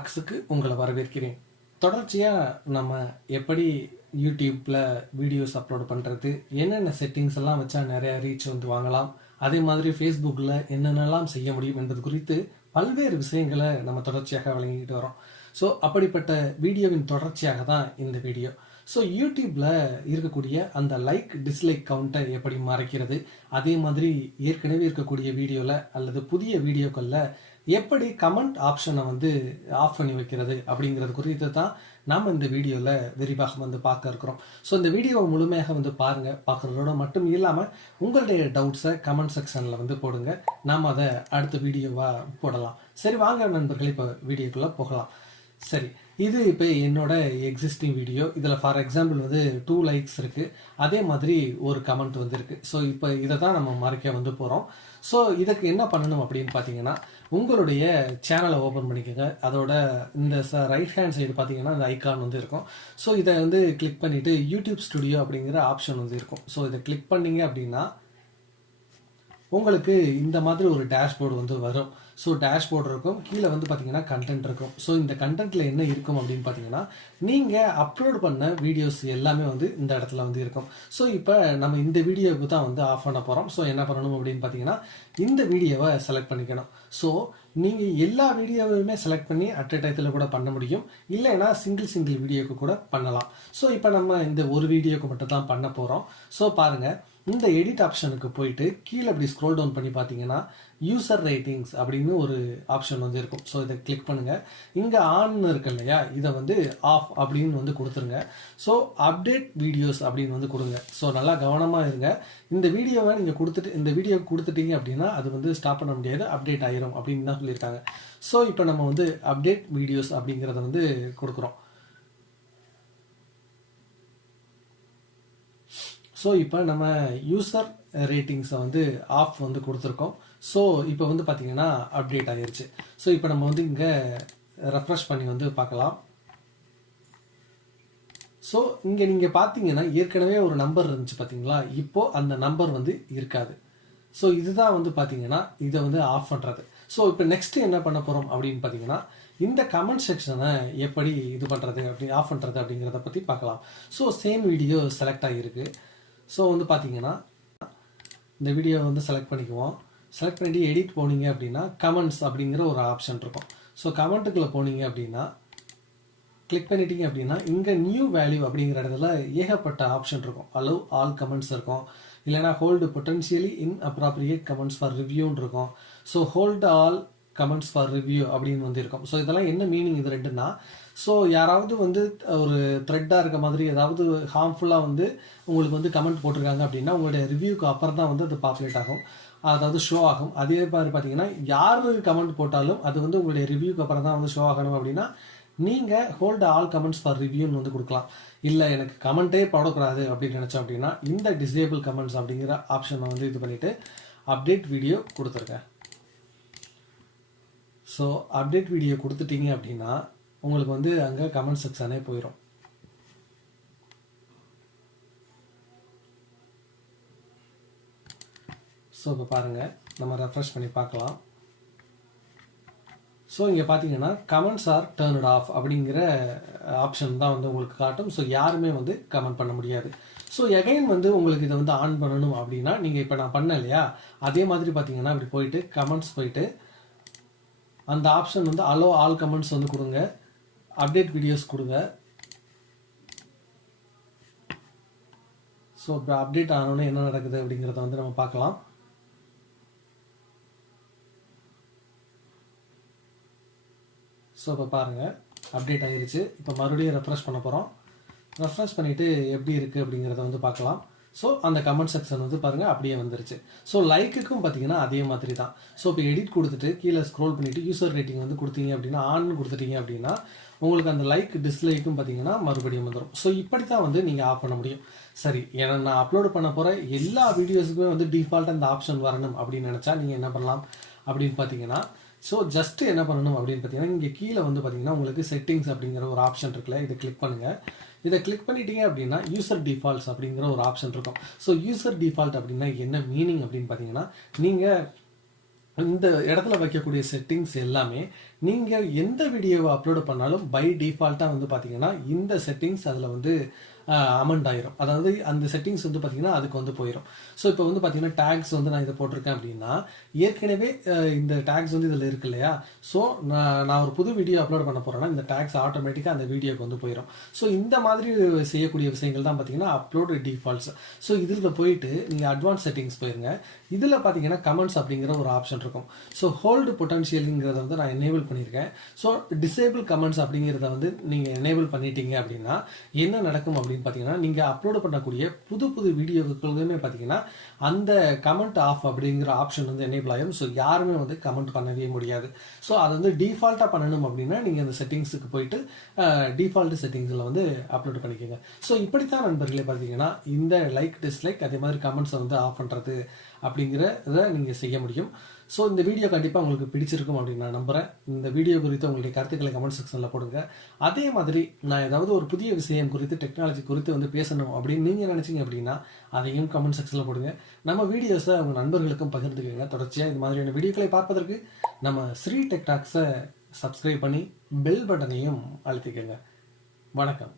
டாக்ஸுக்கு உங்களை வரவேற்கிறேன். தொடர்ச்சியாக நம்ம எப்படி யூடியூப்பில் வீடியோஸ் அப்லோட் பண்ணுறது, என்னென்ன செட்டிங்ஸ் எல்லாம் வச்சா நிறையா ரீச் வந்து வாங்கலாம், அதே மாதிரி ஃபேஸ்புக்கில் என்னென்னலாம் செய்ய முடியும் என்பது குறித்து பல்வேறு விஷயங்களை நம்ம தொடர்ச்சியாக வழங்கிக்கிட்டு வரோம். ஸோ அப்படிப்பட்ட வீடியோவின் தொடர்ச்சியாக தான் இந்த வீடியோ. ஸோ யூடியூப்பில் இருக்கக்கூடிய அந்த லைக் டிஸ்லைக் கவுண்ட்டை எப்படி மறைக்கிறது, அதே மாதிரி ஏற்கனவே இருக்கக்கூடிய வீடியோவில் அல்லது புதிய வீடியோக்களில் எப்படி கமெண்ட் ஆப்ஷனை வந்து ஆஃப் பண்ணி வைக்கிறது அப்படிங்கிறது குறித்து தான் நாம் இந்த வீடியோவில் விரிவாக வந்து பார்க்க இருக்கிறோம். ஸோ இந்த வீடியோவை முழுமையாக வந்து பாருங்கள். பார்க்குறதோட மட்டும் இல்லாமல் உங்களுடைய டவுட்ஸை கமெண்ட் செக்ஷனில் வந்து போடுங்க. நாம் அதை அடுத்த வீடியோவாக போடலாம். சரி, வாங்க நண்பர்களே, இப்போ வீடியோக்குள்ளே போகலாம். சரி, இது இப்போ என்னோட எக்ஸிஸ்டிங் வீடியோ. இதில் ஃபார் எக்ஸாம்பிள் வந்து 2 லைக்ஸ் இருக்குது, அதே மாதிரி ஒரு கமெண்ட் வந்து இருக்குது. ஸோ இப்போ இதை தான் நம்ம மறைக்க வந்து போகிறோம். ஸோ இதுக்கு என்ன பண்ணணும் அப்படின்னு பார்த்தீங்கன்னா, உங்களுடைய சேனலை ஓப்பன் பண்ணிக்கோங்க. அதோட இந்த ரைட் ஹேண்ட் சைடு பார்த்தீங்கன்னா இந்த ஐக்கான் வந்து இருக்கும். ஸோ இதை வந்து கிளிக் பண்ணிவிட்டு யூடியூப் ஸ்டுடியோ அப்படிங்கிற ஆப்ஷன் வந்து இருக்கும். ஸோ இதை கிளிக் பண்ணிங்க அப்படின்னா உங்களுக்கு இந்த மாதிரி ஒரு டேஷ்போர்டு வந்து வரும். ஸோ டேஷ்போர்டு இருக்கும், கீழே வந்து பார்த்தீங்கன்னா கண்டென்ட் இருக்கும். ஸோ இந்த கண்டென்ட்டில் என்ன இருக்கும் அப்படின்னு பார்த்தீங்கன்னா, நீங்கள் அப்லோட் பண்ண வீடியோஸ் எல்லாமே வந்து இந்த இடத்துல வந்து இருக்கும். ஸோ இப்போ நம்ம இந்த வீடியோவுக்கு தான் வந்து ஆஃப் பண்ண போகிறோம். ஸோ என்ன பண்ணணும் அப்படின்னு பார்த்தீங்கன்னா, இந்த வீடியோவை செலக்ட் பண்ணிக்கணும். ஸோ நீங்கள் எல்லா வீடியோவுமே செலக்ட் பண்ணி அட் எ டயத்தில் கூட பண்ண முடியும், இல்லைன்னா சிங்கிள் வீடியோக்கு கூட பண்ணலாம். ஸோ இப்போ நம்ம இந்த ஒரு வீடியோக்கு மட்டும் தான் பண்ண போகிறோம். ஸோ பாருங்கள், இந்த எடிட் ஆப்ஷனுக்கு போயிட்டு கீழே அப்படி ஸ்க்ரோல் டவுன் பண்ணி பார்த்தீங்கன்னா யூசர் ரேட்டிங்ஸ் அப்படின்னு ஒரு ஆப்ஷன் வந்து இருக்கும். ஸோ இதை கிளிக் பண்ணுங்கள். இங்கே ஆன் இருக்கு இல்லையா, இதை வந்து ஆஃப் அப்படின்னு வந்து கொடுத்துருங்க. ஸோ அப்டேட் வீடியோஸ் அப்படின்னு வந்து கொடுங்க. ஸோ நல்லா கவனமாக இருங்க. இந்த வீடியோவை நீங்கள் இந்த வீடியோவுக்கு கொடுத்துட்டீங்க அப்படின்னா அது வந்து ஸ்டாப் பண்ண முடியாது, அப்டேட் ஆயிரும் அப்படின்னு தான் சொல்லியிருக்காங்க. ஸோ இப்போ நம்ம வந்து அப்டேட் வீடியோஸ் அப்படிங்கிறத வந்து கொடுக்குறோம். ஸோ இப்போ நம்ம யூசர் ரேட்டிங்ஸை வந்து ஆஃப் வந்து கொடுத்துருக்கோம். ஸோ இப்போ வந்து பார்த்தீங்கன்னா அப்டேட் ஆகிருச்சு. ஸோ இப்போ நம்ம வந்து இங்கே ரெஃப்ரெஷ் பண்ணி வந்து பார்க்கலாம். ஸோ இங்கே நீங்கள் பார்த்தீங்கன்னா ஏற்கனவே ஒரு நம்பர் இருந்துச்சு பார்த்தீங்களா, இப்போது அந்த நம்பர் வந்து இருக்காது. ஸோ இதுதான் வந்து பார்த்தீங்கன்னா இதை வந்து ஆஃப் பண்ணுறது. ஸோ இப்போ நெக்ஸ்ட்டு என்ன பண்ண போகிறோம் அப்படின்னு பார்த்தீங்கன்னா, இந்த கமெண்ட் செக்ஷனை எப்படி இது பண்ணுறது ஆஃப் பண்ணுறது அப்படிங்கிறத பற்றி பார்க்கலாம். ஸோ சேம் வீடியோ செலக்ட் ஆகியிருக்கு. ஸோ வந்து பார்த்தீங்கன்னா இந்த வீடியோ வந்து செலக்ட் பண்ணிக்குவோம். செலக்ட் பண்ணிட்டு எடிட் போனீங்க அப்படின்னா கமெண்ட்ஸ் அப்படிங்கிற ஒரு ஆப்ஷன் இருக்கும். ஸோ கமெண்ட்டுக்குள்ளே போனீங்க அப்படின்னா கிளிக் பண்ணிட்டீங்க அப்படின்னா இங்கே நியூ வேல்யூ அப்படிங்கிற இடத்துல ஏகப்பட்ட ஆப்ஷன் இருக்கும். அலோவ் ஆல் கமெண்ட்ஸ் இருக்கும், இல்லைனா hold potentially inappropriate comments for ரிவ்யூன்னு இருக்கும். So hold all comments for review அப்படின்னு வந்து இருக்கும். ஸோ இதெல்லாம் என்ன மீனிங் இது ரெண்டுன்னா, ஸோ யாராவது வந்து ஒரு த்ரெட்டாக இருக்க மாதிரி ஏதாவது ஹார்ம்ஃபுல்லாக வந்து உங்களுக்கு வந்து கமெண்ட் போட்டிருக்காங்க அப்படின்னா உங்களுடைய ரிவ்யூக்கு அப்புறம் தான் வந்து அது பாப்புலேட் ஆகும், அதாவது ஷோ ஆகும். அதே மாதிரி பார்த்தீங்கன்னா யார் கமெண்ட் போட்டாலும் அது வந்து உங்களுடைய ரிவ்யூக்கு அப்புறம் தான் வந்து ஷோ ஆகணும். அப்படின்னா நீங்கள் ஹோல்டு ஆல் கமெண்ட்ஸ் ஃபார் ரிவ்யூன்னு வந்து கொடுக்கலாம். இல்லை எனக்கு கமெண்ட்டே போடக்கூடாது அப்படின்னு நினச்சோம் அப்படின்னா இந்த டிசேபிள் கமெண்ட்ஸ் அப்படிங்கிற ஆப்ஷனை வந்து இது பண்ணிவிட்டு அப்டேட் வீடியோ கொடுத்துருக்கேன். ஸோ அப்டேட் வீடியோ கொடுத்துட்டீங்க அப்படின்னா உங்களுக்கு வந்து அங்கே கமெண்ட் செக்ஷனே போயிடும். ஸோ இப்போ பாருங்கள், நம்ம ரெஃப்ரெஷ் பண்ணி பார்க்கலாம். ஸோ இங்கே பார்த்தீங்கன்னா கமெண்ட்ஸ் ஆர் டர்ன்ட் ஆஃப் அப்படிங்கிற ஆப்ஷன் தான் வந்து உங்களுக்கு காட்டும். ஸோ யாருமே வந்து கமெண்ட் பண்ண முடியாது. ஸோ எகைன் வந்து உங்களுக்கு இதை வந்து ஆன் பண்ணணும் அப்படின்னா நீங்கள் இப்போ நான் பண்ணேன் இல்லையா, அதே மாதிரி பார்த்தீங்கன்னா இப்படி போயிட்டு கமெண்ட்ஸ் போயிட்டு அந்த ஆப்ஷன் வந்து அலோ ஆல் கமெண்ட்ஸ் வந்து கொடுங்க, அப்டேட் வீடியோஸ் கொடுங்க. ஸோ இப்போ அப்டேட் ஆனோடனே என்ன நடக்குது அப்படிங்கிறத வந்து நம்ம பார்க்கலாம். ஸோ இப்போ பாருங்கள், அப்டேட் ஆகிருச்சு. இப்போ மறுபடியும் ரெஃப்ரெஷ் பண்ண போகிறோம். ரெஃப்ரெஷ் பண்ணிவிட்டு எப்படி இருக்குது அப்படிங்கிறத வந்து பார்க்கலாம். ஸோ அந்த கமெண்ட் செக்ஷன் வந்து பாருங்கள் அப்படியே வந்துருச்சு. ஸோ லைக்குக்கும் பார்த்தீங்கன்னா அதே மாதிரி தான். ஸோ இப்போ எடிட் கொடுத்துட்டு கீழே ஸ்க்ரோல் பண்ணிவிட்டு யூசர் ரேட்டிங் வந்து கொடுத்தீங்க அப்படின்னா ஆன் கொடுத்துட்டீங்க அப்படின்னா உங்களுக்கு அந்த லைக் டிஸ்லைக்கும் பார்த்தீங்கன்னா மறுபடியும் வந்துடும். ஸோ இப்படி தான் வந்து நீங்கள் ஆஃப் பண்ண முடியும். சரி, ஏன்னா நான் அப்லோட் பண்ண போகிற எல்லா வீடியோஸுக்குமே வந்து டிஃபால்ட்டாக அந்த ஆப்ஷன் வரணும் அப்படின்னு நினச்சா நீங்கள் என்ன பண்ணலாம் அப்படின்னு பார்த்தீங்கன்னா, ஸோ ஜஸ்ட்டு என்ன பண்ணணும் அப்படின்னு பார்த்தீங்கன்னா இங்கே கீழே வந்து பார்த்தீங்கன்னா உங்களுக்கு செட்டிங்ஸ் அப்படிங்கிற ஒரு ஆப்ஷன் இருக்குல்ல, இதை கிளிக் பண்ணுங்கள். இதை கிளிக் பண்ணிட்டீங்க அப்படின்னா யூசர் டிஃபால்ட்ஸ் அப்படிங்கிற ஒரு ஆப்ஷன் இருக்கும். ஸோ யூசர் டிஃபால்ட் அப்படின்னா என்ன மீனிங் அப்படின்னு பார்த்தீங்கன்னா, நீங்கள் இந்த இடத்துல வைக்கக்கூடிய செட்டிங்ஸ் எல்லாமே நீங்கள் எந்த வீடியோவை அப்லோடு பண்ணாலும் பை டிஃபால்ட்டாக வந்து பார்த்தீங்கன்னா இந்த செட்டிங்ஸ் அதில் வந்து அமெண்ட் ஆயிரும். அதாவது அந்த செட்டிங்ஸ் வந்து பார்த்தீங்கன்னா அதுக்கு வந்து போயிடும். ஸோ இப்போ வந்து பார்த்தீங்கன்னா டேக்ஸ் வந்து நான் இதை போட்டிருக்கேன் அப்படின்னா ஏற்கனவே இந்த டேக்ஸ் வந்து இதில் இருக்கு இல்லையா? ஸோ நான் ஒரு புது வீடியோ அப்லோட் பண்ண போகிறேன்னா இந்த டேக்ஸ் ஆட்டோமேட்டிக்காக அந்த வீடியோக்கு வந்து போயிடும். ஸோ இந்த மாதிரி செய்யக்கூடிய விஷயங்கள் தான் பார்த்தீங்கன்னா அப்லோடு டிஃபால்ட்ஸ். ஸோ இதில் போயிட்டு நீங்கள் அட்வான்ஸ் செட்டிங்ஸ் போயிருங்க. இதில் பார்த்தீங்கன்னா கமெண்ட்ஸ் அப்படிங்கிற ஒரு ஆப்ஷன் இருக்கும். ஸோ ஹோல்டு பொட்டன்ஷியலுங்கிறத வந்து நான் எனேபிள் பண்ணியிருக்கேன். ஸோ டிசேபிள் கமெண்ட்ஸ் அப்படிங்கிறத வந்து நீங்கள் எனேபிள் பண்ணிட்டீங்க அப்படின்னா என்ன நடக்கும் அப்படின்னு பார்த்தீங்கன்னா நீங்கள் அப்லோட் பண்ணக்கூடிய புது புது வீடியோக்களுமே பார்த்தீங்கன்னா அந்த கமெண்ட் ஆஃப் அப்படிங்கிற ஆப்ஷன் வந்து எனேபிள் ஆகும். ஸோ யாருமே வந்து கமெண்ட் பண்ணவே முடியாது. ஸோ அதை வந்து டிஃபால்ட்டாக பண்ணணும் அப்படின்னா நீங்கள் அந்த செட்டிங்ஸுக்கு போயிட்டு டிஃபால்ட் செட்டிங்ஸில் வந்து அப்லோட் பண்ணிக்கோங்க. ஸோ இப்படித்தான் நண்பர்களே பார்த்தீங்கன்னா இந்த லைக் டிஸ்லைக் அதே மாதிரி கமெண்ட்ஸை வந்து ஆஃப் பண்ணுறது அப்படிங்கிறத நீங்கள் செய்ய முடியும். ஸோ இந்த வீடியோ கண்டிப்பாக உங்களுக்கு பிடிச்சிருக்கும் அப்படின்னு நான் நம்புகிறேன். இந்த வீடியோ குறித்து உங்களுடைய கருத்துக்களை கமெண்ட் செக்ஷனில் போடுங்க. அதே மாதிரி நான் ஏதாவது ஒரு புதிய விஷயம் குறித்து டெக்னாலஜி குறித்து வந்து பேசணும் அப்படின்னு நீங்கள் நினச்சிங்க அப்படின்னா அதையும் கமெண்ட் செக்ஷனில் போடுங்க. நம்ம வீடியோஸை உங்கள் நண்பர்களுக்கும் பகிர்ந்துக்கோங்க. தொடர்ச்சியாக இது மாதிரியான வீடியோக்களை பார்ப்பதற்கு நம்ம ஸ்ரீ டெக் டாக்ஸை சப்ஸ்கிரைப் பண்ணி பெல் பட்டனையும் அழுத்திக்கோங்க. வணக்கம்.